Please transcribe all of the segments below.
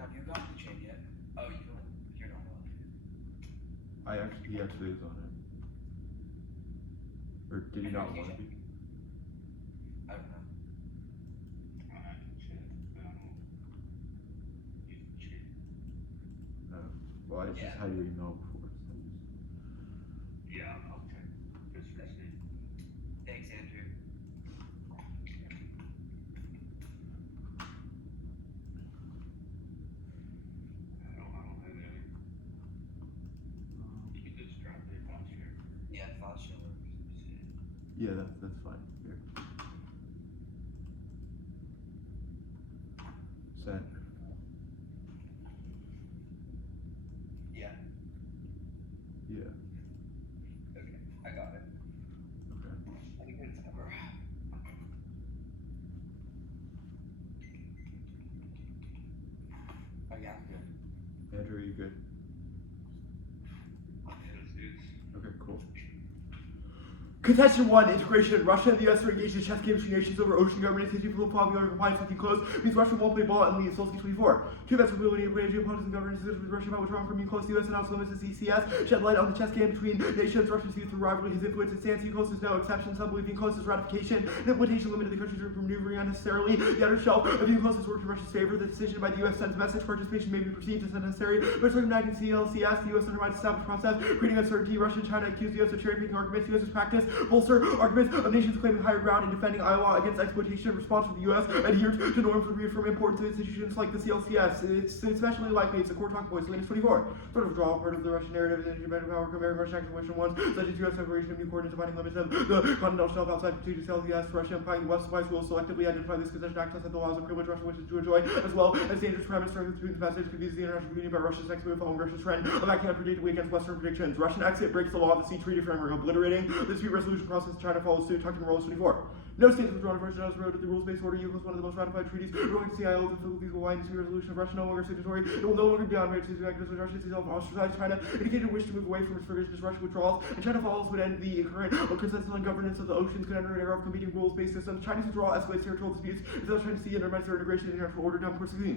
have you gotten the chain yet? Oh, you're not on it. He actually is on it. Or did he not want to be? I don't know. I can check, but I don't. You can check. Well, I just had your email before. So Yeah, I'll check. Just receipt. Thanks, Andrew. I don't have any. You can just drop the file share. Yeah, file share works. yeah, that's fine. Here. Sent. Yeah. Yeah. Okay, I got it. Okay. I think it's over. Oh yeah, I'm good. Andrew, are you good? Okay, cool. Contention 1, integration. Russia and the US are engaged in chess game between nations over ocean governance. History people fall beyond compliance with UNCLOS means Russia won't play ball and lead Solsky 24. Two events will be ability of opponents and governance with Russia about withdrawing from UNCLOS. The US announced limits to CCS, shed light on the chess game between nations. Russia sees through rivalry his influence and stance. UNCLOS is no exception. Some believe UNCLOS' ratification and implementation limited the countries from maneuvering unnecessarily. The outer shell of UNCLOS has worked in Russia's favor. The decision by the US sends a message. Participation may be perceived as unnecessary, but recognizing CLCS, the US undermines the established process, creating uncertainty. Russia and China accuse the US of cherry-picking arguments. The US's practice bolster arguments of nations claiming higher ground and defending Iowa against exploitation. Response from the U.S. adheres to norms and reaffirm importance of institutions like the CLCS. It's especially likely it's a core talking point. Latest 24. Sort of withdrawal, part of the Russian narrative is independent power, American Russian action, Western ones, such as U.S. separation of new coordinates, defining limits of the continental shelf outside the CLCS. Russia implying the West supplies will selectively identify this concession access and the laws of privilege Russia wishes to enjoy, as well as dangerous premise during Putin's message confuses the international community about Russia's next move following Russia's trend of acting unpredictably against Western predictions. Russian exit breaks the law of the sea treaty framework, obliterating the dispute resolution process. China follows suit. Talking to Rolls 24. No state has withdrawn from Russia's road to the rules-based order. UNCLOS, one of the most ratified treaties, ruling CIO and Philippines will wind dispute resolution of Russia no longer signatory. It will no longer be on mechanisms with Russia itself ostracized. China indicated a wish to move away from its provisions as Russia withdrawals, and China follows would end the current consensus on governance of the oceans, could enter an era of competing rules-based systems. Chinese withdrawal escalates territorial disputes instead of trying to see and undermines their integration in the international order down course of the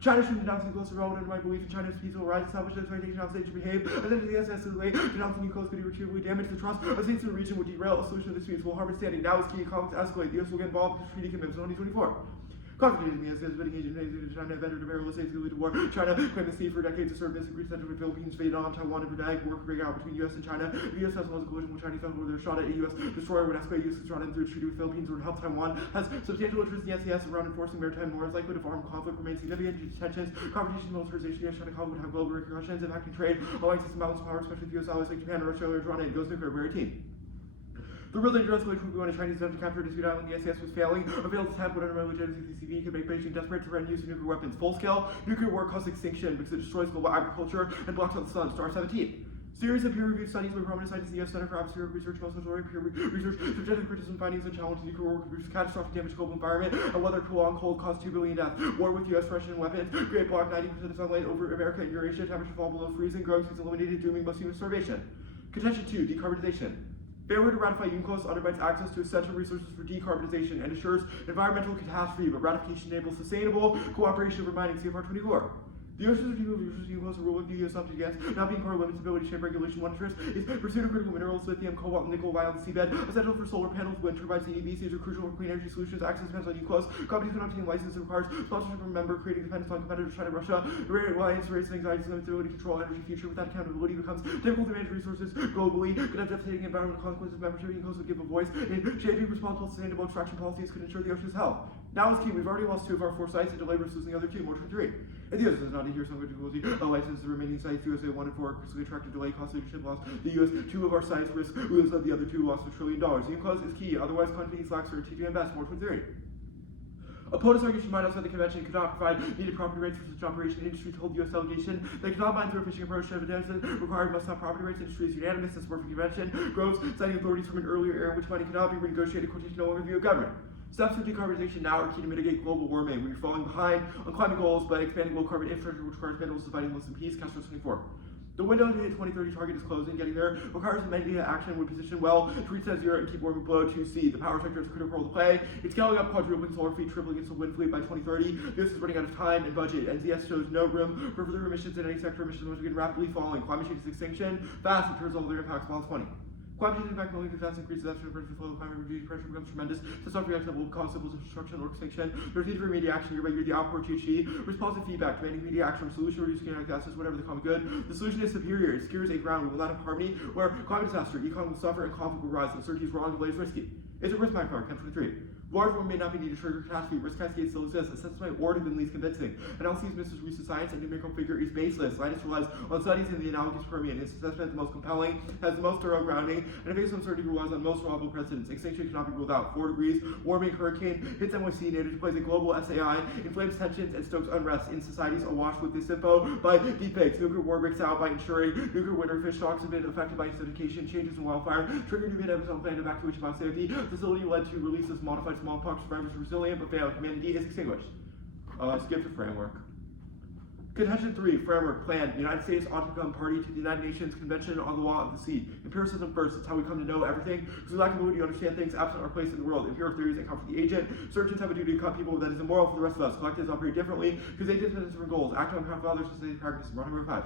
China should denounce UNCLOS irrelevant in my belief in China's peaceful rise, establish an expectation of states to behave, and then the SS way denouncing UNCLOS could irretrievably damage the trust of states in the region, would derail a solution of disputes. Will Harvard standing now is key conflicts escalate. The US will get involved with treaty commitments in 2024. Conflict in the US bidding agent China better to barrel states lead to war. China claimed the sea for decades to serve as a Greek center with Philippines, Vietnam, Taiwan, and Brunei. War break out between US and China. The US has a collision with Chinese vessels where their shot at a US destroyer would escalate. US is shot into a treaty with Philippines would help Taiwan. Has substantial interest in the SES around enforcing maritime norms. Likelihood of armed conflict remains significant. Tensions, competition, militarization. US China conflict would have global repercussions impacting trade, alliances, and balance of power, especially with US allies like Japan and Russia earlier drawn in. Goes nuclear. Very team. The real dangerous escalation would be when a Chinese attempt to capture a dispute island. The SES was failing. A failed attempt would undermine legitimacy of the CCP, could make Beijing desperate to threaten use of nuclear weapons. Full-scale nuclear war causes extinction because it destroys global agriculture and blocks out the sun. Star 17. Series of peer-reviewed studies by prominent scientists in the U.S. Center for Atmospheric Research, most notably peer research, subjective criticism findings and challenges nuclear war could produce catastrophic damage to global environment, and whether prolonged cold caused 2 billion deaths. War with U.S. Russian weapons, Great Block 90% of sunlight over America and Eurasia, temperature fall below freezing, growing seas eliminated, dooming most human starvation. Contention 2, decarbonization. Failure to ratify UNCLOS undermines access to essential resources for decarbonization and assures environmental catastrophe, but ratification enables sustainable cooperation over mining. CFR 24. The oceans are people who UNCLOS a rule of the US up against, not being part of limits ability to shape regulation. One interest is pursuit of critical minerals, lithium, cobalt, and nickel via the seabed, essential for solar panels, wind turbines, EVs. These are crucial for clean energy solutions. Access depends on UNCLOS. Companies can obtain license that requires sponsorship from a member, creating dependence on competitors. China, Russia, reliance, race, and anxiety, ability to control energy future. Without accountability becomes difficult to manage resources globally. Could have devastating environmental consequences. Membership UNCLOS would give a voice in shaping responsible, sustainable extraction policies could ensure the ocean's health. Now it's key. We've already lost 2 of our 4 sites, and delay versus losing the other 2. Motion 3. If the US does not adhere to some difficulty, a license the remaining sites, USA 1 and 4 are critically attractive delay, cost leadership loss. The US 2 of our sites risk lose of the other 2 lost $1 trillion. UNCLOS is key, otherwise countries lack certainty to invest. Motion 3. Opponents argue she might outside the convention could not provide needed property rights for such operation. Industry told the U.S. delegation they cannot mine through a fishing approach. Evidence required must have property rights. Industry is unanimous in support for the convention. Groves citing authorities from an earlier era in which mining cannot be renegotiated. Quotation no longer view of government. Steps for decarbonization now are key to mitigate global warming. We're falling behind on climate goals by expanding low carbon infrastructure, which requires minerals, dividing Muslim peace. Castro 24. The window to hit 2030 target is closing. Getting there requires immediate action when positioned well to reach net zero and keep warming below 2C. The power sector is a critical role to play. It's scaling up, quadrupling solar fleet, tripling its wind fleet by 2030. This is running out of time and budget. NZS shows no room for further emissions in any sector. Emissions are rapidly falling. Climate change is extinction fast in terms of all their impacts. Balance 20. Climate change impact millions of deaths increases after the flow of climate reduced pressure becomes tremendous. The soft reaction that will cause civil destruction or extinction. There's need for immediate action. Year by year, the output GHG. Responsive feedback, demanding immediate action. Solution reducing greenhouse gases, whatever the common good. The solution is superior. It secures a ground. We will not have harmony where climate disaster, economy will suffer, and conflict will rise. Uncertainty is wrong, delay is risky. It's a risk power. Camp 23. Large one may not be needed to trigger catastrophe. Risk cascade still exists. Assessment or have been least convincing. Analyses misses recent science and numerical figure is baseless. Linus relies on studies in the analogous Permian. His assessment is the most compelling, has the most thorough grounding, and a base of uncertainty relies on most reliable precedents. Extinction cannot be ruled out. 4 degrees, warming hurricane, hits NYC, native plays a global SAI, inflames tensions and stokes unrest in societies awash with disinfo by deepfakes. Nuclear war breaks out by ensuring nuclear winter fish stocks have been affected by acidification, changes in wildfire, triggered new pandemics on planet evacuation by safety. Facility led to release of modified smallpox. Survivors resilient but failed. Humanity is extinguished. Skip to framework. Contention 3, framework, plan. The United States ought to become party to the United Nations Convention on the Law of the Sea. Empiricism first, it's how we come to know everything, because we lack the ability to understand things absent our place in the world. Empirical theories that come from the agent. Surgeons have a duty to cut people that is immoral for the rest of us. Collectives operate differently, because agents have different goals. Act on behalf of others, society practice. Run number 5.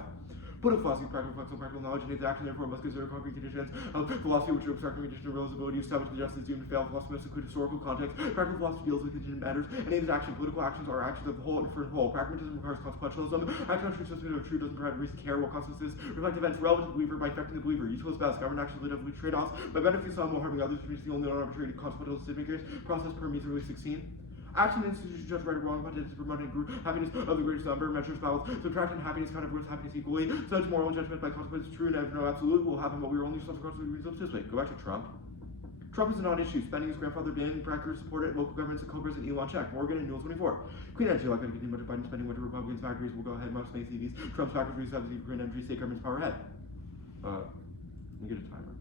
Political philosophy, practical, flexible, practical knowledge, and its action, therefore, must consider concrete conditions of philosophy, which are abstract conditions of realizability, established the justice doomed to fail. Philosophy must include historical context. Practical philosophy deals with contingent matters, and aims at action. Political actions are actions of the whole and for the whole. Pragmatism requires consequentialism. Action on truth assessment of truth doesn't provide reason to care. What consequences reflect events relevant to the believer by affecting the believer. Useful is best. Government actions lead to trade-offs by benefiting some while harming others, which is the only non-arbitrary consequential decision makers. Process per means really 16. Action institutions judge right or wrong, but it's promoting group happiness of the greatest number, measures balance, subtraction happiness, kind of worth happiness equally. Such moral judgment by consequence is true and have no absolute will happen, but we are only responsible for results this way. Go back to Trump. Trump is a non-issue. Spending his grandfather bin, crackers supported, local governments and co-president Elon check. Morgan and Newell 24. Clean energy, like going to continue much Biden spending, winter Republicans, factories will go ahead, most make CVs. Trump's factories reduce subsidy for green energy, state government's power ahead. Let me get a timer.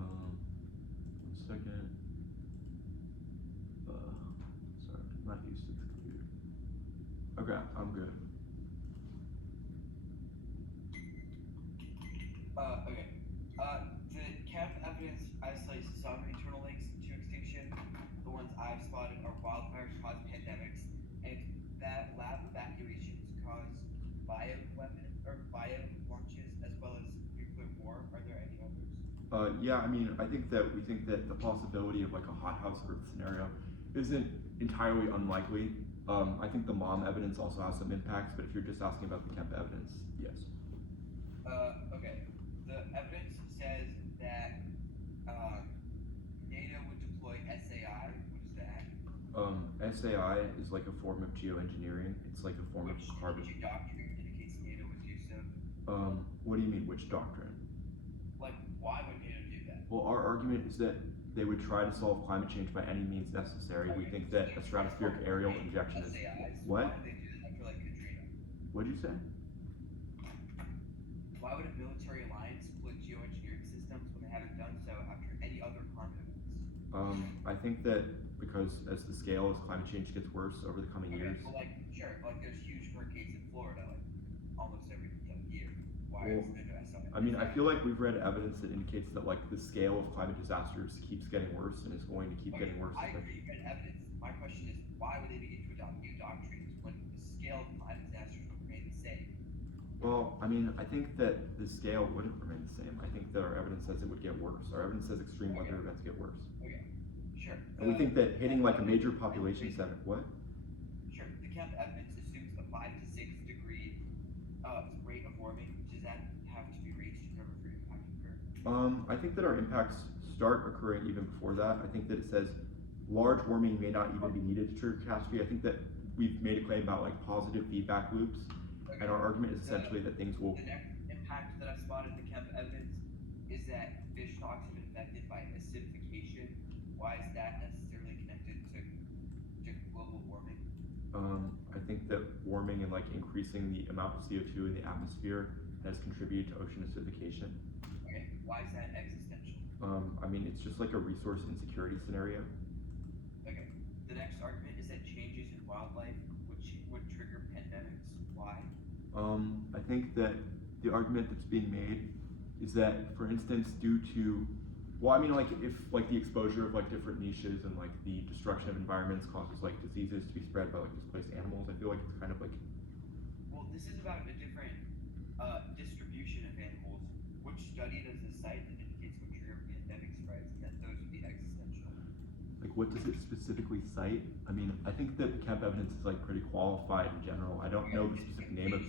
1 second. Sorry, I'm not used to this computer. Okay, I'm good. Okay. The camp evidence isolates some internal links to extinction. The ones I've spotted are wildfires cause pandemics, and that lab evacuations cause bio launches as well as nuclear war. Are there any others? Yeah, I mean, we think that the possibility of like a hothouse Earth scenario isn't entirely unlikely. I think the mom evidence also has some impacts, but if you're just asking about the camp evidence, yes. Okay. The evidence says that NATO would deploy SAI. What is that? SAI is like a form of geoengineering. It's like a form of carbon. Which doctrine indicates NATO would do so? What do you mean, which doctrine? Like, why would NATO do that? Well, our argument is that they would try to solve climate change by any means necessary. We think that a stratospheric aerial injection is... What? Why would they do that after like Katrina? What'd you say? Why would a military alliance split geoengineering systems when they haven't done so after any other climate events? I think that because as the scale of climate change gets worse over the coming years... Well, like, sure, like there's huge hurricanes in Florida, like, almost every year. Why is there no SI? I mean, I feel like we've read evidence that indicates that like the scale of climate disasters keeps getting worse and is going to keep getting worse. I agree you've read evidence. My question is, why would they begin to adopt new doctrines when the scale of climate disasters would remain the same? Well, I mean, I think that the scale wouldn't remain the same. I think that our evidence says it would get worse. Our evidence says extreme weather events get worse. Okay, sure. And we think that hitting like a major population center, what? Sure, the camp evidence assumes a 5 to 6 degree rate of warming. Does that have to be reached in order for impact to occur? I think that our impacts start occurring even before that. I think that it says large warming may not even be needed to trigger catastrophe. I think that we've made a claim about like positive feedback loops, and our argument is essentially that things will... The next impact that I've spotted in the camp evidence is that fish stocks have been affected by acidification. Why is that necessarily connected to global warming? I think that warming and like increasing the amount of CO2 in the atmosphere has contributed to ocean acidification. Okay, why is that existential? I mean, it's just like a resource insecurity scenario. Okay, the next argument is that changes in wildlife would trigger pandemics. Why? I think that the argument that's being made is that, for instance, due to, well, I mean, like, if, like, the exposure of, like, different niches and, like, the destruction of environments causes, like, diseases to be spread by, like, displaced animals, I feel like it's kind of, like... Well, this is about a different distribution of animals. Which study does this cite that indicates which European endemic spreads, and that those would be existential? Like, what does it specifically cite? I mean, I think that the camp evidence is, like, pretty qualified in general. I don't know the specific name of...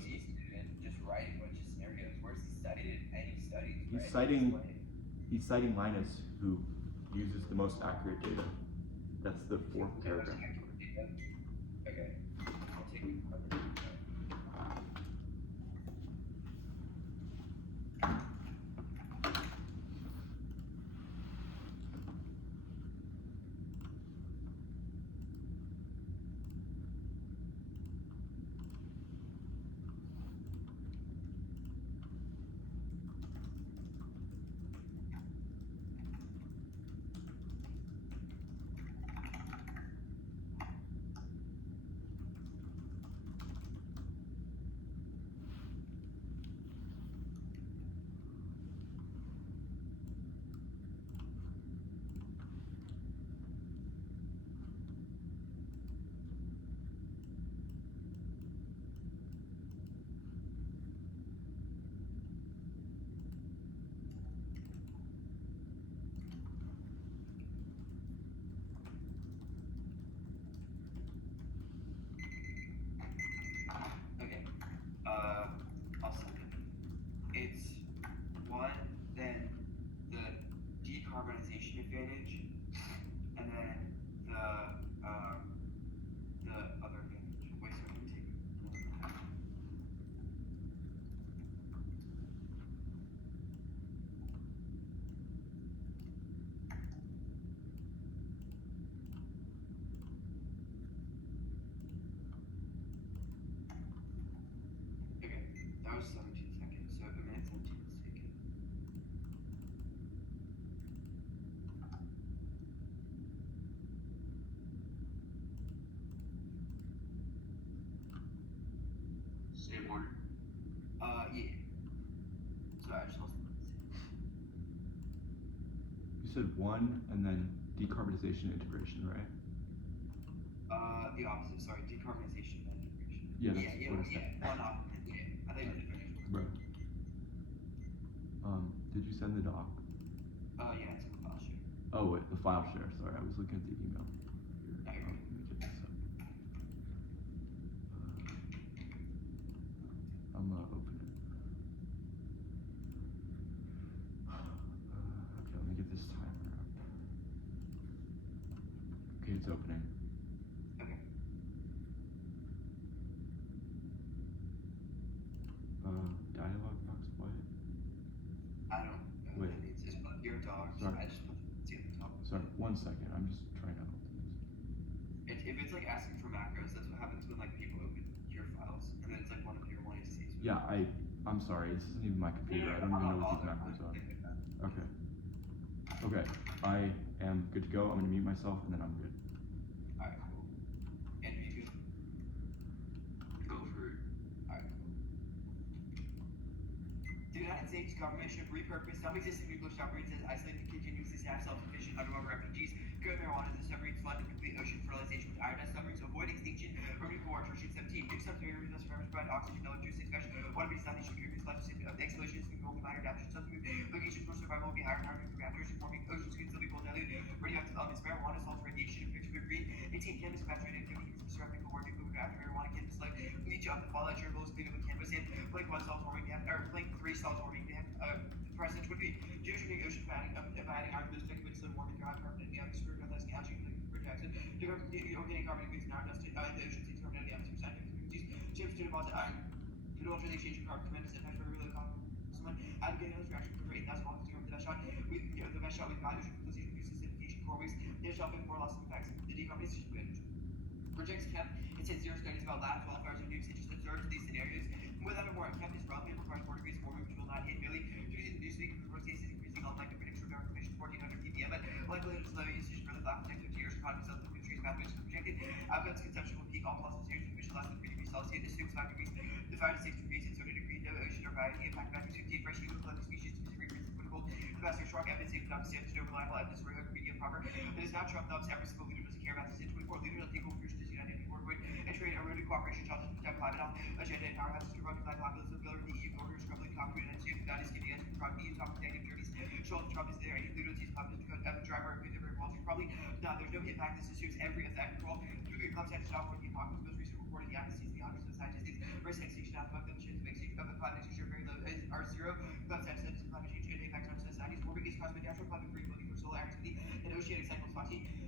Just writing a bunch of scenarios. Where's he studied in any studies? He's citing Linus, who uses the most accurate data. That's the fourth paragraph. Okay. I'll take it. Okay. I'll send it. It's one, then the decarbonization advantage, and then the other advantage. Wait, so let me take it. Okay, that was 17 seconds, so a minute 17 is taken. Same order. Yeah. Sorry, I just lost the You said one, and then decarbonization integration, right? The opposite, sorry, decarbonization and integration. Yeah, that's what I said. One off, yeah. I think I did finish. Right. Did you send the doc? Yeah, it's in the file share. Oh, wait, the file share. Sorry, I was looking at the email. Here, Okay. let me get this up. I'm gonna open it. Okay, let me get this timer up. Okay, it's opening. Okay. Dialogue box, what? I don't know. Wait. It's just your dog. Sorry. I just put it at the top. Sorry, 1 second. I'm just trying to open this. If it's like asking for macros, that's what happens when like people open your files, and then it's like one of your 186. Yeah, I'm sorry. This isn't even my computer. I don't even know what these macros are. Okay. Okay, I am good to go. I'm gonna mute myself, and then I'm good. Alright, cool. And you good? Go for it. Alright, cool. The United States government should repurpose some existing nuclear submarines as isolated, continuously staffed, self-sufficient underwater refugees, grow marijuana as a submarine, flood the complete ocean fertilization with iodized submarines, to avoid extinction from nuclear war. Torsion 17. New submarine resource farmers provide oxygen, electricity, special water be designed to secure life of the explosion is only minor damage. Submarine location for survival will be higher than nuclear reactors, forming oceans could still be cold dilute. Radioactive elements, marijuana, salt, radiation, and picture green. 18 cannabis captured activity from surrounding the war nuclear reactor, marijuana, cannabis life. Leach up the fallout, gerbil is clean up with cannabis and blink 1 salt warming dam, or blink 3 salt warming dam. Percentage would be Jewish ocean fatting, adding iron, blue stick, with some warming, dry carbon, and the atmosphere, nothing algae, protection. Organic carbon goods now dusted, the ocean sees carbon in the atmosphere, scientific communities, chips to deposit iron. To alter the exchange of carbon, tremendous impact for really common. Someone advocating this reaction for 8,000 volts to the best shot. The best shot with values, utilization, use acidification, 4 weeks. There's helping more loss of effects. The decarbonization advantage. Projects kept. It says 0 studies about labs, wildfires, and nukes. It just observed these scenarios. Without a warrant, kept is relevant, requires 4 degrees of warming, which will not hit Billy. Due to the newsweek, the rotation is increasing all night. The prediction of information 1400 ppm, but likelihood of slow usage for the last 50 years. Economies of the country's pathways projected. Outcomes consumption will peak all possible series of emission less than 3 degrees Celsius to 65 degrees to 5 to 6 degrees in certain degree, no ocean or gravity impact vacuum 15 fresh human collective species specific reasons critical. The vast strong evidence even not stands no reliable evidence for hook media proper. It is not Trump thumbs every single leader doesn't care about this in 24 leaders will take over future to United Worldwide and trade eroded cooperation challenges to protect climate health agenda and powerhouses to run climate populace of Miller, the EU borders, troubling concrete and safe that is giving us from EU top negative journeys. Shows Trump is there, any leader sees public driver with different policy. Probably not, there's no impact. This assumes every effect. Well, through the context of the apocalypse, most recent report of the IPCC, the hundreds of scientists, risk extinction outlook, the chance of extinction of the climate change are very low, are zero. Climate change and impact on societies. Warming is caused by natural climate variability for solar activity and oceanic cycles.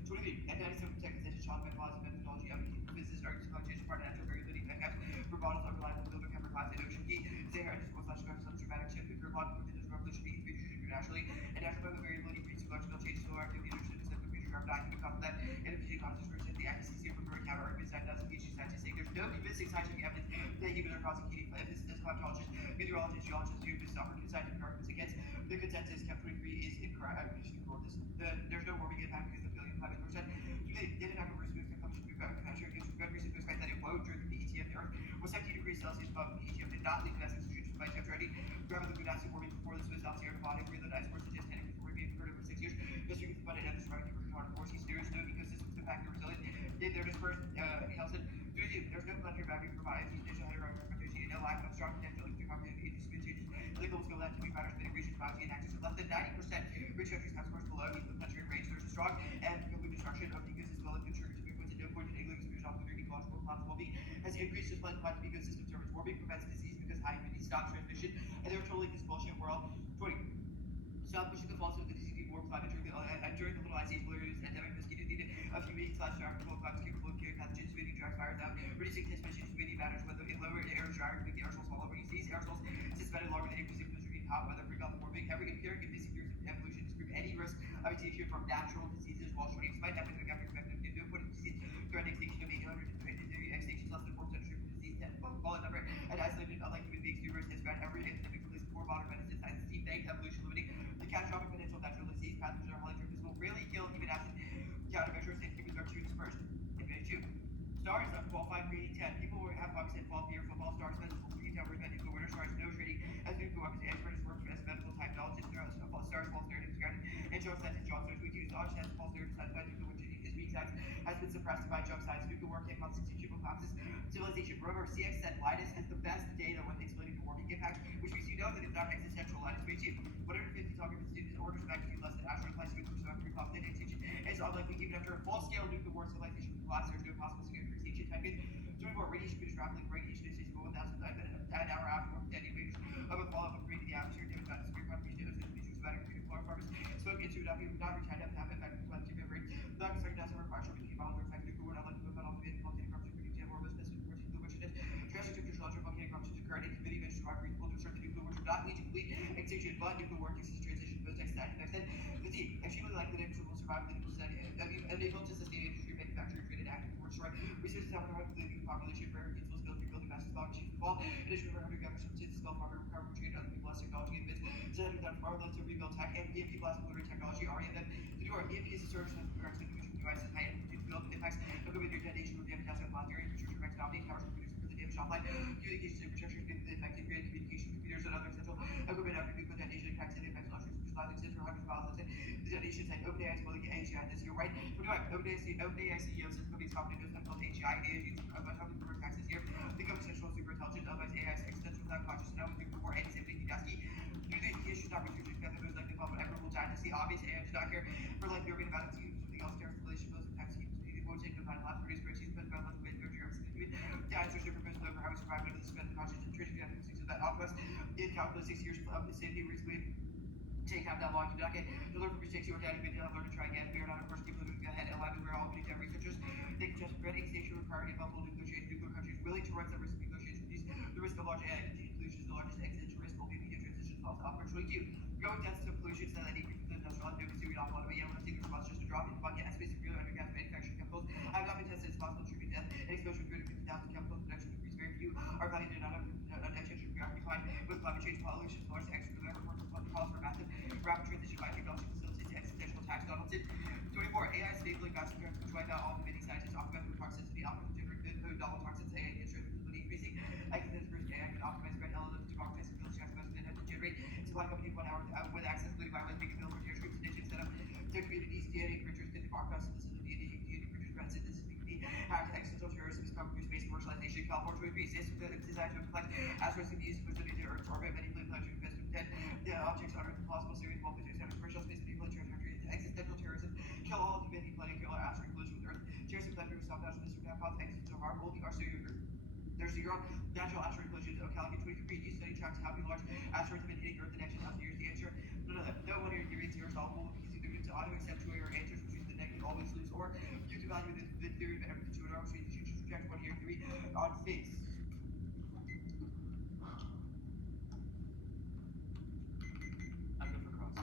23 and 97% consensus challenge methodology of physicists argues climate change is part of natural variability effects for bottles of reliable builder chemical class and ocean heat. Zero underscore slash some dramatic shift in carbon within this revolution being future naturally and natural climate variability breeds to large scale changes to our activity and ocean the future carbon dioxide because of that and if you causes for the IPCC for counter arguments that doesn't PhD scientists saying there's no convincing scientific evidence that humans are causing heating. Physicists, climatologists, meteorologists, geologists, geophysicists, scientific arguments against the consensus. Cap 23 is incorrect. There's no warming impact because of the billion climate percent. Today, the impact of recent recent expect that it won't during the ETF Earth was 17 degrees Celsius above the ETF did not leave an essence by temperature. Remember the good acid warming before this was not Sierra Nevada, where the ice core suggests 10 degrees warming being occurred over 6 years. History is abundant and describing the hard forces. There is no ecosystems impact the resilient. They're dispersed. Nelson, there's no planetary boundary provides these digital heterogeneity and no lack of strong potential to cognitive industry changes. Illegal skill that to be matters many regions bounty and access to less than 90%. Rich countries have scores below even the country range. There's a strong and complete destruction of the ecosystem well as contribute to movements at no point in England contributes on the ecological clouds well-being has increased just like the ecosystem service warming prevents disease because high immunity stops transmission and they're totally this bullshit world. 20. Stop pushing the falsehood of the disease warm climate during the little ice age blurs endemic mosquito needed a few weeks / dark cold clouds capable of carrying pathogens sweating dry fires out reducing transmission sweating matters whether in lower air is drier big aerosols all over these aerosols suspended longer than increasing blizzarding hot weather bring on the warming every empiric and basic years of evolution disprove any risk of extinction from natural diseases while showing despite epidemic after expected to no point of disease threatening extinction of 800 extinctions less than 4% of disease 10 fallen number and isolated unlike human beings new risk has found every epidemic place for modern medicine science deep thank evolution limiting the catastrophic potential of natural disease pathogens are highly transmissible rarely kill even absent countermeasures and humans are too dispersed. Advantage 2. Stars up qualified green 10. People will have bugs and fall beer football stars medical green tower revenge nuclear winter stars no trading as nuclear weapons experts work as medical technologists stars false narratives grounded and show science and jobs which use dodge has false narratives science by nuclear which is weak science has been suppressed by junk science nuclear war can't cause extinction collapses civilization. Remember CX said Linus has the best data when explaining the warming impact which means you know that it's not existential. Linus may achieve 150 talking students orders of magnitude less than asteroid flies nuclear so pre-conflict extinction it's unlikely even after a full-scale nuclear war civilization will collapse there's no possible security for extinction type in doing more radiation boost rapidly radiation is 1,000 an hour after 10 meters of a fall of a green in the atmosphere damage on severe contribution to the issues about agriculture farmers smoke into not being not reach have effect on the membrane not starting down some partial to mild effect nuclear war not like the metal being volcanic eruption producing more of a specific force nuclear which is trash to physiological volcanic eruptions occurred in committee bench strong reasonable to assert the nuclear war should not lead to complete extinction but nuclear war takes transition post extent 15 extremely likely that will survive the nuclear study unable to sustain industry manufacturing traded active war destroy resources have a the population rare useful skills rebuilding massive long chief fall additional for 100 government subsidies spell farmer recovery trade other people less technology and bits so having done far less to rebuild tech and EMP blast military technology already then to do our EMP as a service with regards to individual devices high energy field impacts equipment your detonation will damage asset blast area infrastructure effects dominate towers and producing for the damage offline communications infrastructure is the affected grid communication computers and other essential equipment after nuclear detonation impacts and impacts electric specializing sensor hundreds of miles the detonation site OpenAI is building AGI this year right OpenAI CEO says companies confident does not build AGI and a bunch of numerous taxes here become central super intelligent otherwise AI is existential without conscious now with nuclear war and safety Hidasky he should not research it because most likely involved in everyone will die to see obvious AI does not care for like urban about it to something else terrorist relation most of the tax schemes the quote taken by last produce spreadsheets but about less weight of dinosaurs are proposed over how we survived under the spend conscious and trading ethics of that office in calculus 6 years of the safety recently take out that long to duck it to learn from mistakes you were down and learn to try again we are not of course people moving ahead and allowed to wear all many dead researchers they can just prevent extinction requiring multiple nuclear change nuclear countries willing to run some risk of negotiations reduce the risk of large energy pollution is the largest existential risk will be media transition false opportunity growing deaths to pollution so that increases the industrial and no consuming off auto yeah when I think the response just a drop in bucket space of real undergas manufacturing chemicals have not been tested as possible to treat death and exposure to 250,000 chemical production degrees very few are valued to not have an attention preoccupied with climate change pollution large extra reports calls for massive rapid transition by technology facilities to existential tax Donaldson 24 AI is enabling massive parents which wipe out all the many scientists off of toxicity off of generate novel toxins AI instrument facility California 23. This is designed to collect asteroids and use which to Earth's orbit, manipulate planetary defense to protect the objects on Earth, possible series, multiple commercial space, manipulate territory, existential terrorism, kill all humanity, planning, kill asteroid collision with Earth, terrorism, planetary self-national district, cause existential harm, only our severe. There's zero natural asteroid collisions. Ocality 23. New study tracks how many large asteroids have been hitting Earth the next 1,000 years. The answer, none of them. No one of your theories here is solvable because either it's auto accept two of your answers, which is the negative always lose, or you can value the theory of everything to an arm, which you just reject one of your three on face. I'm good for cross.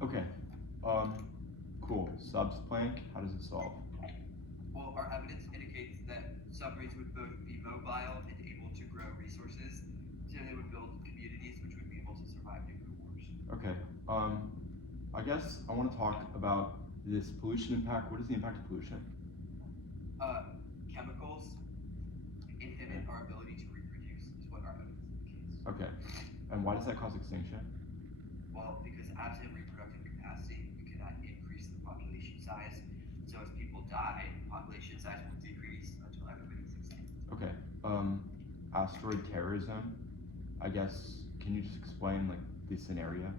Okay. Cool. Subs plank. How does it solve? Well, our evidence indicates that submarines would both be mobile and able to grow resources, so they would build communities which would be able to survive nuclear wars. Okay. I guess I want to talk about this pollution impact. What is the impact of pollution? Chemicals inhibit our ability to reproduce, is what our evidence indicates. Okay. And why does that cause extinction? Well, because absent reproductive capacity, we cannot increase the population size. So as people die, population size will decrease until everybody's extinct. Okay. Asteroid terrorism. I guess. Can you just explain like the scenario?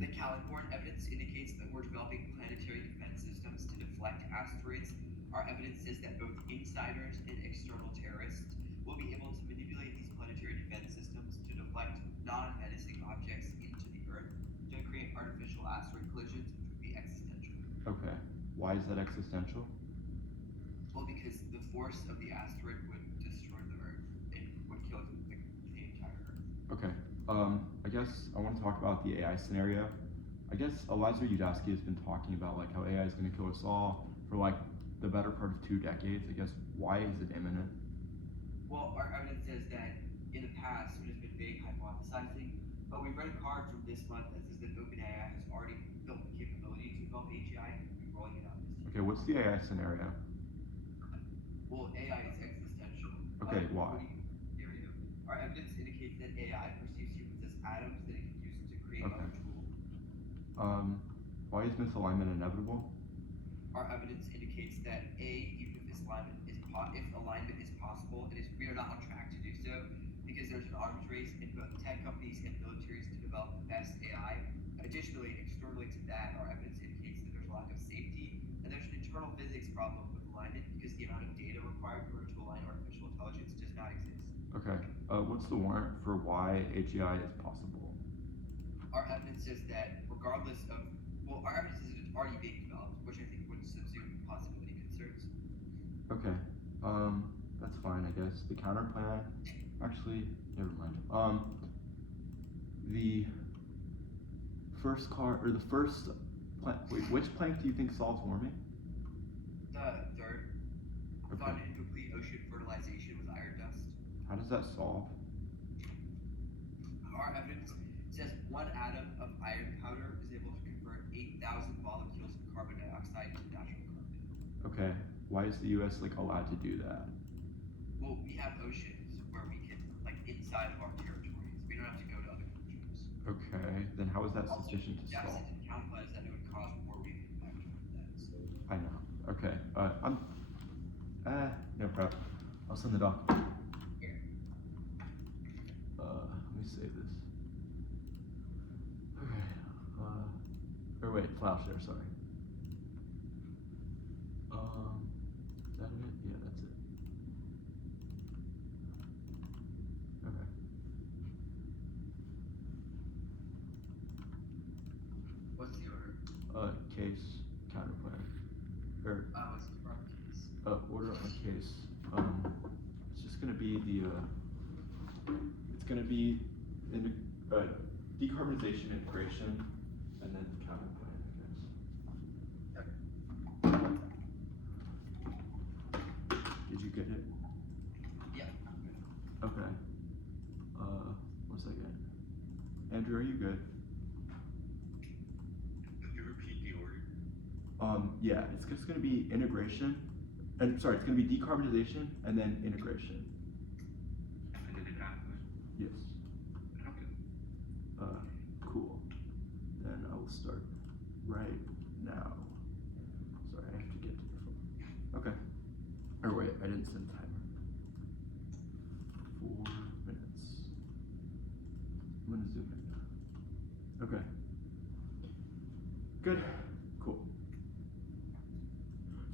The California evidence indicates that we're developing planetary defense systems to deflect asteroids. Our evidence says that both insiders and external terrorists will be able to manipulate these planetary defense systems to deflect non-menacing objects into the Earth to create artificial asteroid collisions, which would be existential. Okay. Why is that existential? Well, because the force of the asteroid would destroy the Earth. It would kill the entire Earth. Okay. I guess I want to talk about the AI scenario. I guess Eliza Udowski has been talking about like how AI is going to kill us all for like the better part of 2 decades. I guess why is it imminent? Well, our evidence says that in the past it has been vague hypothesizing, but we've read a card from this month that says that OpenAI has already built the capability to develop AGI and will be rolling it out this year. Okay, what's the AI scenario? Well, AI is existential. Okay, why? Our evidence indicates that AI perceives humans as atoms that it can use to create Okay. other tools. Why is misalignment inevitable? Our evidence indicates that even if alignment is possible, we are not on track to do so because there's an arms race in both tech companies and militaries to develop the best AI. Additionally, externally to that, our evidence indicates that there's a lack of safety and there's an internal physics problem with alignment because the amount of data required in order to align artificial intelligence does not exist. Okay. What's the warrant for why AGI is possible? Our evidence says that regardless of, our evidence is that it's already being developed, which I think would subsume possibility concerns. Okay. That's fine, I guess. The counter plan. Actually, never mind. The first plank. Wait, which plank do you think solves warming? The third, Okay. fund and complete ocean fertilization with iron dust. How does that solve? Our evidence says 1 atom of iron powder is able to convert 8,000 molecules of carbon dioxide to natural carbon. Okay. Why is the U.S. like allowed to do that? Well, we have oceans where we can, like inside of our territories. We don't have to go to other countries. Okay. Then how is that Also, sufficient to solve? deficit didn't count as that it would cause more wave impact from that. So. I know. Okay. No prep. I'll send the doc. Here. Let me save this. Okay. Or wait, flash there. Sorry. Is that it? Yeah, that's it. Okay. What's the order? Case counterplan. Or What's the proper case? order on case. It's just gonna be the it's gonna be in decarbonization integration and then counterplan, I guess. Did you get it? Yeah. Okay. 1 second. Andrew, are you good? Could you repeat the order? Yeah, it's just gonna be integration. And sorry, it's gonna be decarbonization and then integration. And then an output. Yes. Okay. Cool. Then I will start right now.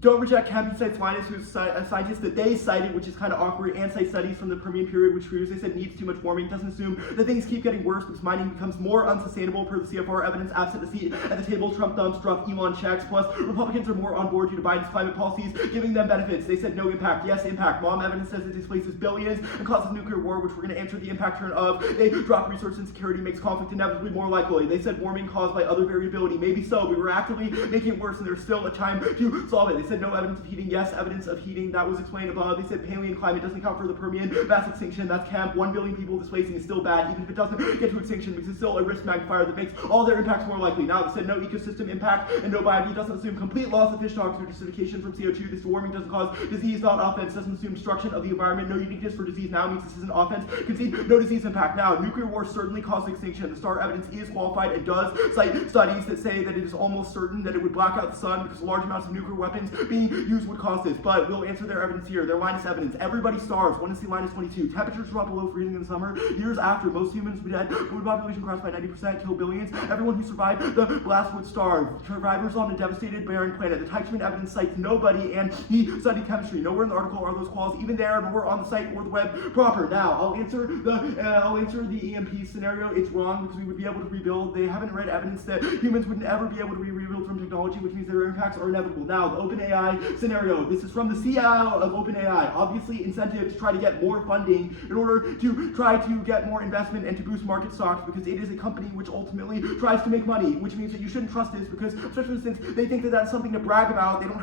Don't reject Camping Cites Linus, who's a scientist that they cited, which is kind of awkward, and cite studies from the Permian period, which proves they said needs too much warming. Doesn't assume that things keep getting worse because mining becomes more unsustainable per the CFR evidence. Absent a seat at the table, Trump dumps, drop Elon checks. Plus, Republicans are more on board due to Biden's climate policies, giving them benefits. They said no impact. Yes, impact. Mom evidence says it displaces billions and causes nuclear war, which we're going to answer the impact turn of. They drop resource insecurity, makes conflict inevitably more likely. They said warming caused by other variability. Maybe so, but we're actively making it worse, and there's still a time to solve it. They said no evidence of heating. Yes, evidence of heating. That was explained above. They said Palean climate doesn't account for the Permian mass extinction. That's camp. 1 billion people displacing is still bad, even if it doesn't get to extinction, because it's still a risk magnifier that makes all their impacts more likely. Now, they said no ecosystem impact and no biodiversity. Doesn't assume complete loss of fish stocks or acidification from CO2. This warming doesn't cause disease, not offense. Doesn't assume destruction of the environment. No uniqueness for disease now means this isn't offense. Concede no disease impact. Now, nuclear war certainly caused extinction. The STAR evidence is qualified and does cite studies that say that it is almost certain that it would black out the sun because large amounts of nuclear weapons being used would cause this. But we'll answer their evidence here. Their Linus evidence. Everybody starves. 1 is the minus 22. Temperatures drop below freezing in the summer. Years after, most humans would be dead. Food population crossed by 90%, kill billions. Everyone who survived the blast would starve. Survivors on a devastated, barren planet. The Teichmann evidence cites nobody, and he studied chemistry. Nowhere in the article are those quals even there, nor on the site or the web proper. Now, I'll answer the EMP scenario. It's wrong because we would be able to rebuild. They haven't read evidence that humans would ever be able to rebuild from technology, which means their impacts are inevitable. Now, the OpenAI scenario. This is from the CIO of OpenAI. Obviously, incentive to try to get more funding in order to try to get more investment and to boost market stocks, because it is a company which ultimately tries to make money, which means that you shouldn't trust this, because especially since they think that that's something to brag about. They don't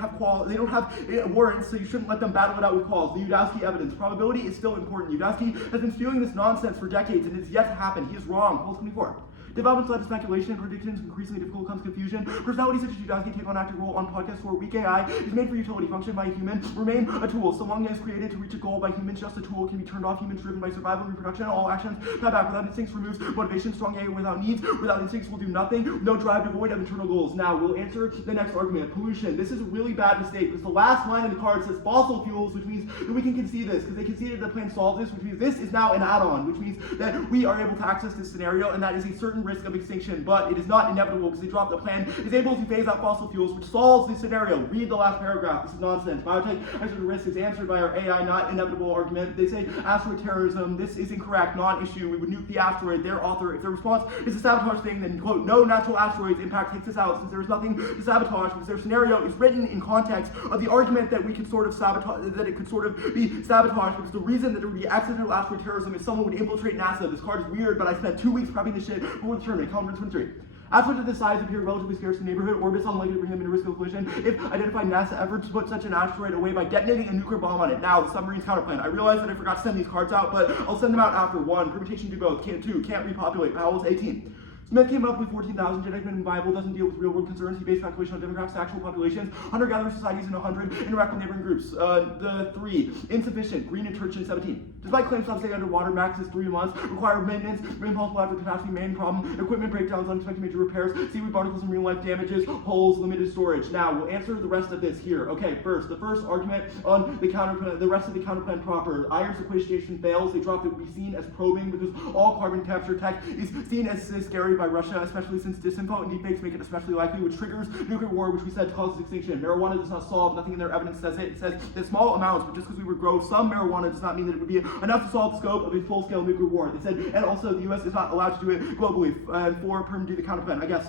have warrants, so you shouldn't let them battle it out with calls. The Udowski evidence. Probability is still important. Udowski has been spewing this nonsense for decades, and it's yet to happen. He is wrong. Poll 24. Developments led to speculation and predictions. Increasingly difficult comes confusion. Personalities such as Udowski take on active role on podcasts where weak AI is made for utility, function by a human, remain a tool. So long as created to reach a goal by humans, just a tool can be turned off. Humans driven by survival and reproduction. All actions cut back. Without instincts removes motivation. Strong AI without needs. Without instincts will do nothing. No drive devoid of internal goals. Now, we'll answer the next argument. Pollution. This is a really bad mistake because the last line in the card says fossil fuels, which means that we can concede this because they conceded the plan solves this, which means this is now an add-on, which means that we are able to access this scenario, and that is a certain risk of extinction. But it is not inevitable because they dropped the plan is able to phase out fossil fuels, which solves the scenario. Read the last paragraph. This is nonsense. Biotech extra risk is answered by our AI, not inevitable argument. They say asteroid terrorism. This is incorrect. Non-issue. We would nuke the asteroid. Their author, if their response is a sabotage thing, then quote, no natural asteroids impact takes us out, since there is nothing to sabotage, because their scenario is written in context of the argument that we could sort of sabotage, that it could sort of be sabotaged, because the reason that there would be accidental asteroid terrorism is someone would infiltrate NASA. This card is weird, but I spent 2 weeks prepping this shit before the tournament. Calendar 23. Asteroids of this size appear relatively scarce in the neighborhood. Orbits unlikely to bring them into risk of collision if identified NASA efforts to put such an asteroid away by detonating a nuclear bomb on it. Now, the submarine's counterplan. I realize that I forgot to send these cards out, but I'll send them out after. 1. Permutation do both. 2. Can't repopulate. Powell's 18. Smith came up with 14,000. Genetic minimum viable, doesn't deal with real-world concerns. He based calculation on demographics to actual populations. Hunter-gatherer societies in 100. Interact with neighboring groups. The 3. Insufficient. Green and Turchin 17. Despite claims to stay underwater, max is 3 months. Require maintenance. Rainfalls will have the capacity. Main problem. Equipment breakdowns, unexpected major repairs. Seaweed particles and real-life damages. Holes, limited storage. Now, we'll answer the rest of this here. Okay, first. The first argument on the counterplan, the rest of the counterplan proper. Iron sequestration fails. They dropped it would be seen as probing because all carbon capture tech is seen as scary by Russia, especially since disinfo and deepfakes make it especially likely, which triggers nuclear war, which we said causes extinction. Marijuana does not solve. Nothing in their evidence says it. It says that small amounts, but just because we would grow some marijuana does not mean that it would be enough to solve the scope of a full-scale nuclear war. They said, and also the U.S. is not allowed to do it globally. For perm do the counterplan, I guess.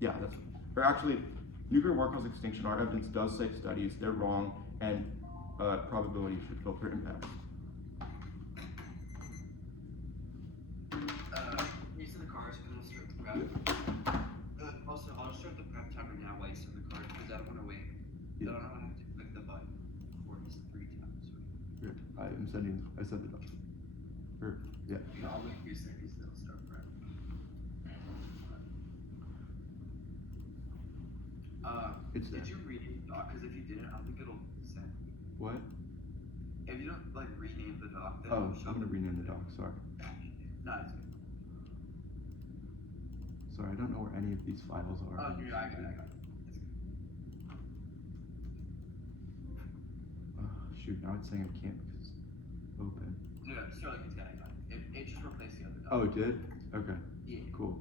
Yeah, that's. Or actually, nuclear war causes extinction. Our evidence does cite studies. They're wrong, and probability should filter impacts. You said the cards, but let's start the prep. Also, I'll start the prep timer now while you send the card, because I don't want to wait. Yeah. I don't have to click the button 43 times. Here, I sent it up. Or, yeah. I'll wait a few seconds, then I'll start prep. It's Did there. you rename the doc? Because if you didn't, I don't think it'll send. What? If you don't, like, rename the doc, then Oh, it'll show I'm gonna rename the doc. Sorry. No, it's good. Sorry, I don't know where any of these files are. Oh, yeah, I got it. It's good. Shoot, now it's saying I can't because it's open. No, Sterling, it's got it. It just replaced the other doc. Oh, it did? Okay. Yeah. Cool.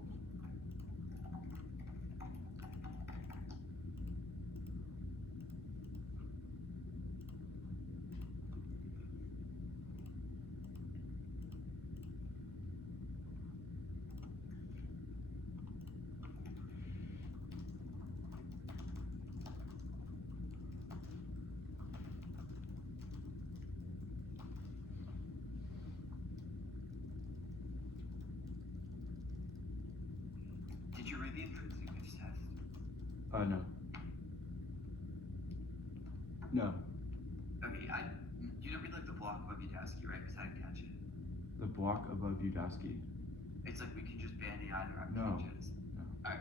Did you read the intrinsic test? No. No. Okay, you didn't read like the block above Udowski, right? Because I didn't catch it. The block above Udowski. It's like we can just ban AI in our No. applications. No. Alright.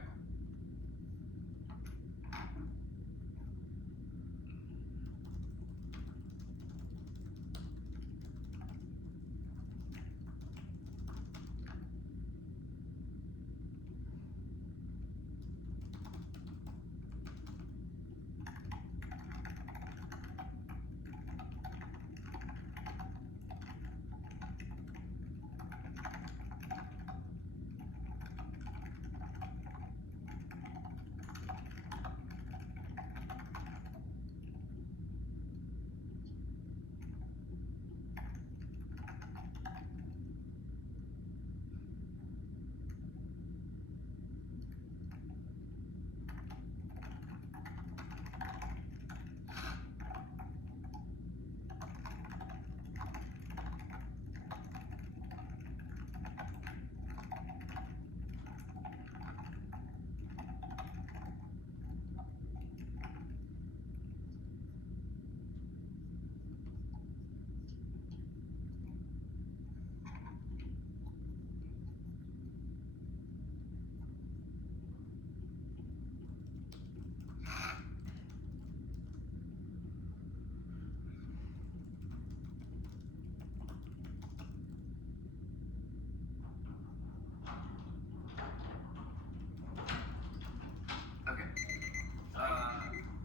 Okay.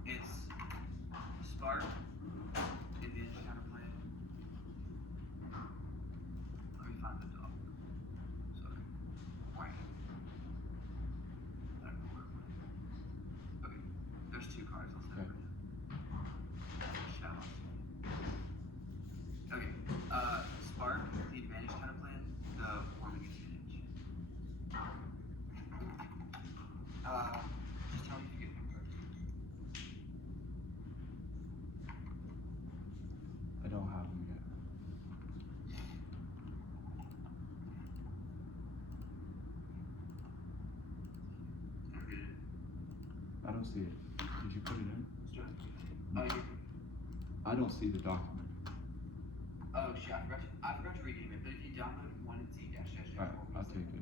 It's Spark, Indian counterplay. Let me find the dog. Sorry. Why? I don't know where it went. Okay. There's two cards. I'll send it right now. Shout out. Okay. Spark, the advantage counterplan, the warming advantage. Just tell me if you get them first. I don't have them yet. Okay. I don't see it. Did you put it in? You. I don't see the document. Oh shit! I forgot to rename it. But if you download one and C dash dash dash. Alright, I'll take it.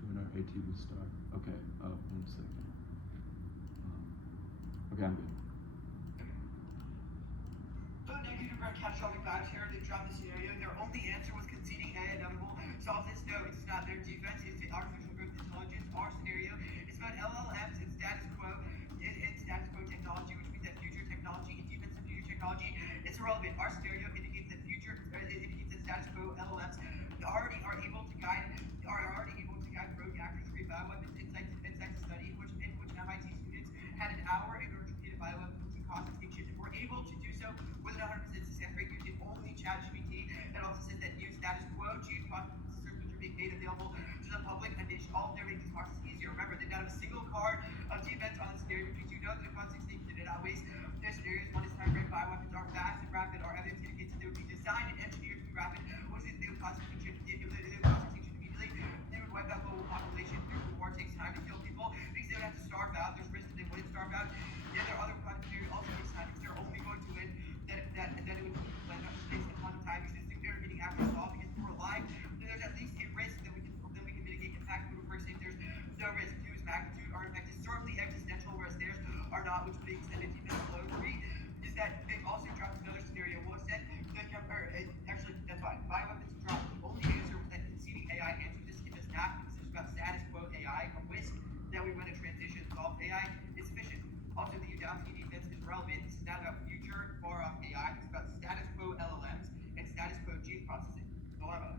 200 ATV star. Okay, 1 second. Okay, I'm good. So negative red catastrophic vibes here. They dropped the scenario. Their only answer was conceding AI inevitable. Solve this. No, it's not their defense. It's the artificial growth intelligence. Our scenario. It's about LLMs and status quo. It's status quo technology, which means that future technology and defense of future technology is irrelevant. Our scenario indicates that status quo LLMs already are able to guide rogue actors to create bioweapons. Insights to study, in which MIT students had an hour in order to create a bioweapon which would cause extinction, and were able to do so with an 100% success rate using only ChatGPT. It also says that new status quo processes which are being made available to the public, and all of their making this process easier. Remember, they don't have a single card of defense on the scenario, which you know that cause extinction in outweighs their scenarios. One is hybrid bioweapons are fast and rapid. Our evidence indicates that they would be designed and engineered to be rapid, which means they would cause extinction immediately. They would wipe out global population. War takes time to kill people because they would have to starve out. There's risk that they wouldn't starve out. Yeah, there are other products that also takes time because they're only going to win that it would land up space and quantum time because it's nuclear meaning after solve because if we're alive, then there's at least a risk that we can mitigate impact. But first, if there's no risk, whose magnitude our impact is certainly existential, whereas theirs are not, which would extend it even below 3. Is that they've also dropped another scenario. Well, instead, actually, that's fine. Bioweapons dropped. The only answer was that conceding AI answer this is just not because it's about status quo AI, a risk that we win a transition solve AI is sufficient. Also, the Udowski defense is relevant. This is not about future far off AI. It's about status quo LLMs and status quo gene processing. Dilemma.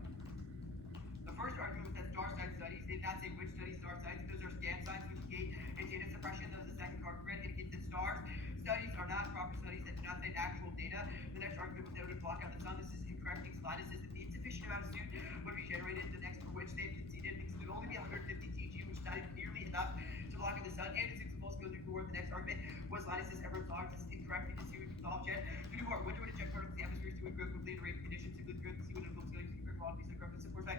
The first argument was that star site studies did not say which studies star sites. Those are scan sites which gate and data suppression. That was the second card grid indicates that stars studies are not proper studies that do not cite actual data. The next argument was that it would block out the sun. This is incorrect. Linus says that the insufficient amount of suit would be generated. The next for which they've conceded because it would only be 150 TG, which is not even nearly enough to block out the sun. And it's supposed to go nuclear war. The next argument was Linus's ever thought. This is incorrect because he would resolve jet. Nuclear war. When do it eject particles the atmosphere to grow quickly in rate conditions, simply grow the sea would unfold scaling secret qualities of growth and support by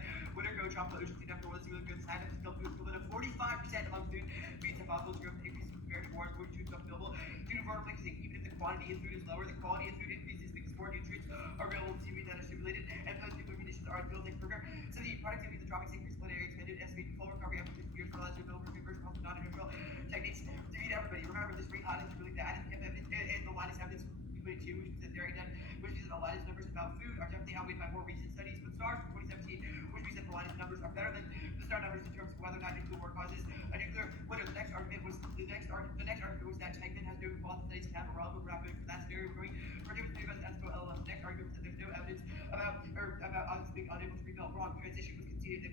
tropical ocean food after one single good side of the equivalent of 45% among food feeds and fossils growth increases compared to more food stuff available due to vertical mixing. Even if the quantity of food is lower, the quality of food increases because more nutrients are available to seaweed that are stimulated and post-nuclear conditions are ideal like sugar. So the productivity of the tropics increased planetary expanded estimated full recovery after 50 years for lots of available reverse also non-industrial techniques to feed everybody. Remember, this rate island is really bad, and the line is evidence 22, which means that they're done, which means that the latest numbers about food are definitely outweighed by more recent studies, but stars from 2017, which means that the latest numbers are better than the star numbers in terms of whether or not nuclear war causes a nuclear winter. The next argument was that Titan has no quality studies to have a relevant we're not going for that scenario going for different theory about the LLM. The next argument was that there's no evidence about us being unable to rebuild wrong. Transition was conceded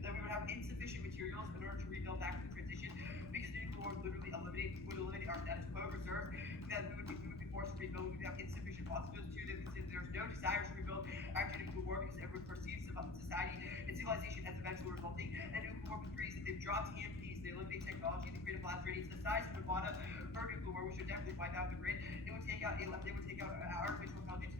that we would have insufficient materials in order to rebuild back to the transition because nuclear war would eliminate our status quo reserve, that we would be forced to rebuild. We would have insufficient fossil fuels. Two, that there's no desire to rebuild after nuclear war because everyone perceives society and civilization as eventually resulting. And nuclear war with threes, that they've dropped EMPs, they eliminate technology, they create a blast radius the size of Nevada for nuclear war, which would definitely wipe out the grid. They would take out artificial intelligence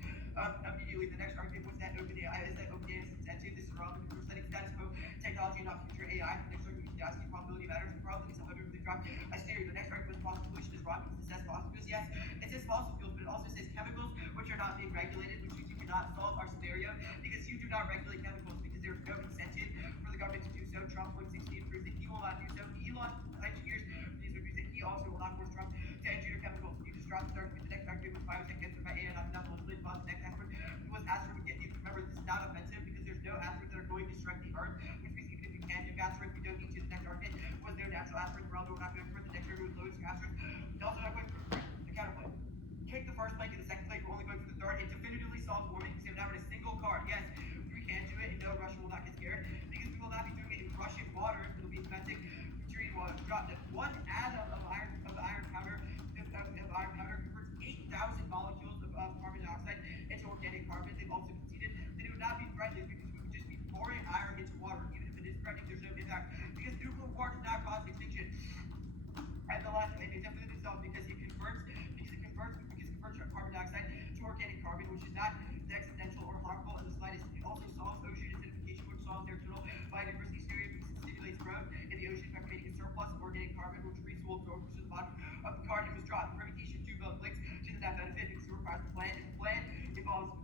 immediately. The next argument was that OpenAI is incentive. This is relevant because we're studying status quo technology, not future AI. The next argument is asking probability matters. The probability is 100 really dropped a stereo. The next argument was fossil pollution is wrong because it says fossil fuels. Yes, it says fossil fuels, but it also says chemicals which are not being regulated, which means you cannot solve our scenario because you do not regulate chemicals because there's no incentive for the government to do so. Trump 2016 proves that he will not do so. Elon engineers these reviews that he also will not force Trump to engineer chemicals. You just dropped the argument. The next argument was biotech answered by AI, not enough was the next asteroid was asteroid would get you. Remember, this is not offensive because there's no asteroids that are going to strike the Earth, which means even if you can nuke asteroids, we don't need to. The next argument was no natural asteroids. We're also not going for the next argument was low asteroids. We're also not going for the counterplay. Take the first plank and the second plank, we're only going for the third. It definitively solves warming because we have a single card. Yes, we can do it, and no, Russia will not get scared because we will not be doing it in Russian waters. It'll be expensive. Treated water. Drop that one atom of iron powder converts 8,000 molecules of carbon dioxide into organic carbon. They've also conceded that it would not be threatening because we would just be pouring iron into water. Even if it is threatening, there's no impact because nuclear war does not cause extinction. And the last thing, it definitely itself because it converts carbon dioxide to organic carbon, which is not accidental or harmful in the slightest. It also solves ocean acidification, which solves their total biodiversity scenario because it stimulates growth in the ocean by creating a surplus of organic carbon, which resold to the bottom of the card. It was dropped. Permutation 2 built links to the net benefit because it requires a plan.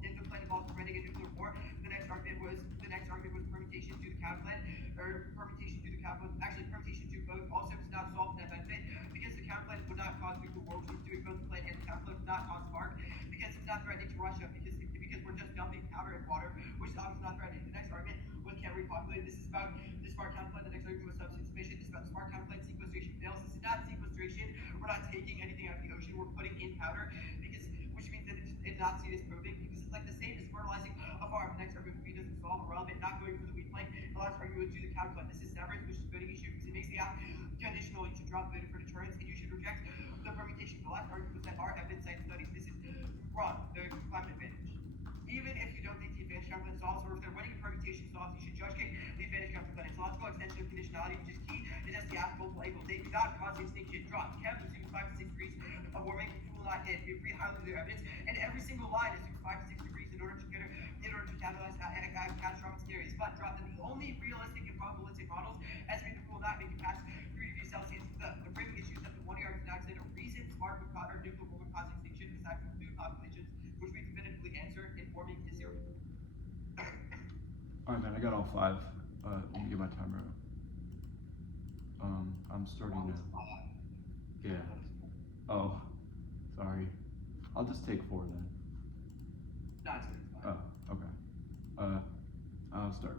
If the plan involves preventing a nuclear war, the next argument was permutation to the counter plan, or permutation to the counter. Actually, permutation to both also does not solve net benefit because the counter plan would not cause nuclear war, which is doing both the plan and the counter plan would not cause spark because it's not threatening to Russia because we're just dumping powder in water, which is obviously not threatening. The next argument was can repopulate. This is about the smart counter plan. The next argument was substance sufficient. This is about the smart counter plan. Sequestration fails. This is not sequestration. We're not taking anything out of the ocean. We're putting in powder which means that it's not seen as moving because it's like the same as fertilizing a farm. The next argument would be doesn't solve irrelevant, not going for the weak plank. The last argument would do the counter plan. This is severance, which is a voting issue because it makes the act conditional. You should drop voting for deterrence and you should reject the permutation. The last argument was that our evidence site studies. This is wrong. The climate advantage. Even if you don't think the advantage counter plan solves, or if they're running a permutation solves, you should judge the advantage counter plan. It's logical extension of conditionality, which is key. It has the applicable label. They do not cause extinction. Drop. Kev assuming 5 to 6 degrees of warming. You will not hit. We highlight their evidence, and every single line assumes 5 to 6 degrees in order to catalyze catastrophic scenarios. But drop that the only realistic and probabilistic models estimate that we will not make it past 3 degrees Celsius. The framing issue is that the 1 year accident or reason smart would cause or nuclear war would cause extinction aside from food populations, which we definitively answer in warming is 0. Alright, man, I got all 5. Let me get my timer up. I'm starting now. Yeah. Oh, sorry. I'll just take 4 then. Not Oh, okay. I'll start.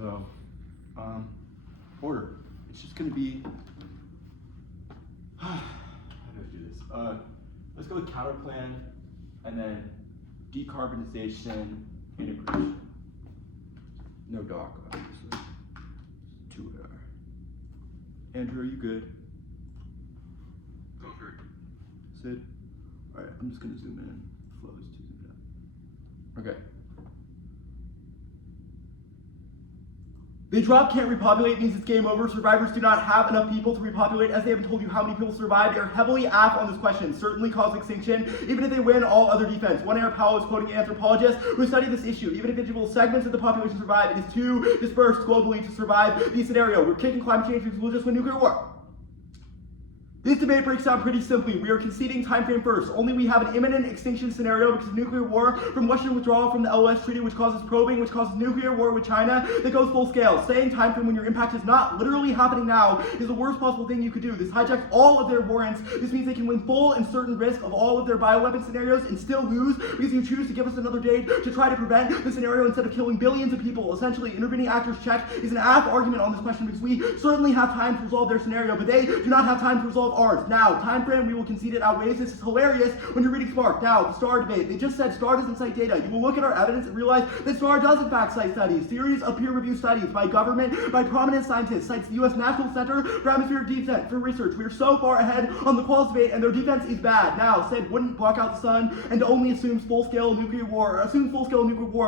So, order. It's just gonna be, how do I do this? Let's go with counter plan, and then decarbonization, integration. No doc, obviously. 2AR. Andrew, are you good? Go for it. Sid? Alright, I'm just gonna zoom in. Flow is too zoomed out. Okay. They drop can't repopulate means it's game over. Survivors do not have enough people to repopulate, as they haven't told you how many people survived. They are heavily aff on this question. Certainly cause extinction, even if they win all other defense. One Air Powell is quoting anthropologists who study this issue. Even if individual segments of the population survive, it is too dispersed globally to survive the scenario. We're kicking climate change because we'll just win nuclear war. This debate breaks down pretty simply. We are conceding time frame first. Only we have an imminent extinction scenario because of nuclear war from Western withdrawal from the LOS treaty, which causes probing, which causes nuclear war with China that goes full scale. Saying time frame when your impact is not literally happening now is the worst possible thing you could do. This hijacks all of their warrants. This means they can win full and certain risk of all of their bioweapon scenarios and still lose because you choose to give us another date to try to prevent the scenario instead of killing billions of people. Essentially, intervening actors check is an app argument on this question because we certainly have time to resolve their scenario, but they do not have time to resolve ours. Now, time frame, we will concede it outweighs. This is hilarious when you're reading Spark. Now, the STAR debate. They just said STAR doesn't cite data. You will look at our evidence and realize that STAR does in fact cite studies. Series of peer-reviewed studies by government, by prominent scientists, cites the U.S. National Center for Atmospheric Defense for research. We are so far ahead on the quals debate, and their defense is bad. Now, said wouldn't block out the sun and only assumes full-scale nuclear war,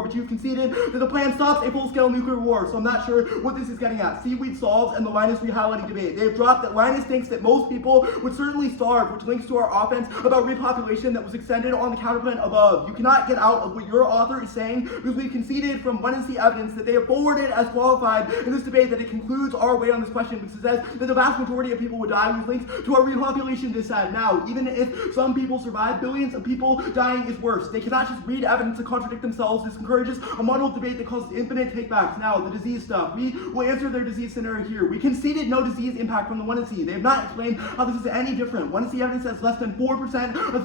but you've conceded that the plan stops a full-scale nuclear war, so I'm not sure what this is getting at. Seaweed solves and the Linus reality debate. They've dropped that Linus thinks that most people would certainly starve, which links to our offense about repopulation that was extended on the counterplan above. You cannot get out of what your author is saying because we've conceded from Wednesday evidence that they have forwarded as qualified in this debate that it concludes our weight on this question because it says that the vast majority of people would die, which links to our repopulation dissent. Now, even if some people survive, billions of people dying is worse. They cannot just read evidence to contradict themselves. This encourages a model debate that causes infinite takebacks. Now, the disease stuff. We will answer their disease scenario here. We conceded no disease impact from the 1C. They have not explained how this is any different. 1C evidence says less than 4% of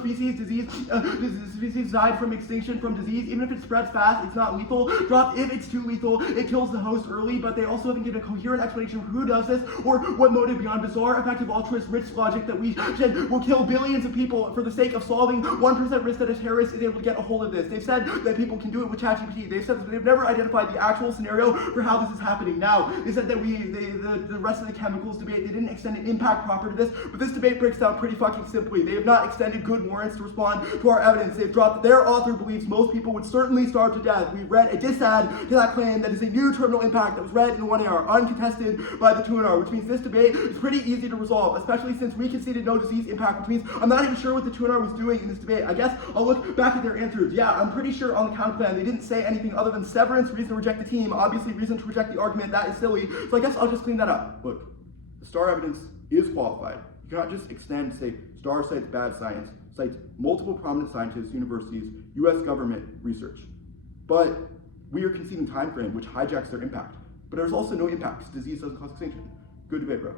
species died from extinction from disease. Even if it spreads fast, it's not lethal. Dropped if it's too lethal, it kills the host early, but they also haven't given a coherent explanation for who does this or what motive beyond bizarre, effective, altruist, rich logic that we said will kill billions of people for the sake of solving 1% risk that a terrorist is able to get a hold of this. They've said that people can do it with ChatGPT. They've said that they've never identified the actual scenario for how this is happening. Now, they said that the rest of the chemicals debate, they didn't extend an impact proper to this, but this debate breaks down pretty fucking simply. They have not extended good warrants to respond to our evidence. They've dropped that their author believes most people would certainly starve to death. We've read a dissad to that claim that is a new terminal impact that was read in the 1AR, uncontested by the 2NR, which means this debate is pretty easy to resolve, especially since we conceded no disease impact, which means I'm not even sure what the 2NR was doing in this debate. I guess I'll look back at their answers. Yeah, I'm pretty sure on the counter plan they didn't say anything other than severance, reason to reject the team, obviously reason to reject the argument. That is silly. So I guess I'll just clean that up. Look, the STAR evidence is qualified. You cannot just extend and say STAR cites bad science, cites multiple prominent scientists, universities, US government research. But we are conceding time frame, which hijacks their impact. But there's also no impact because disease doesn't cause extinction. Good debate, bro.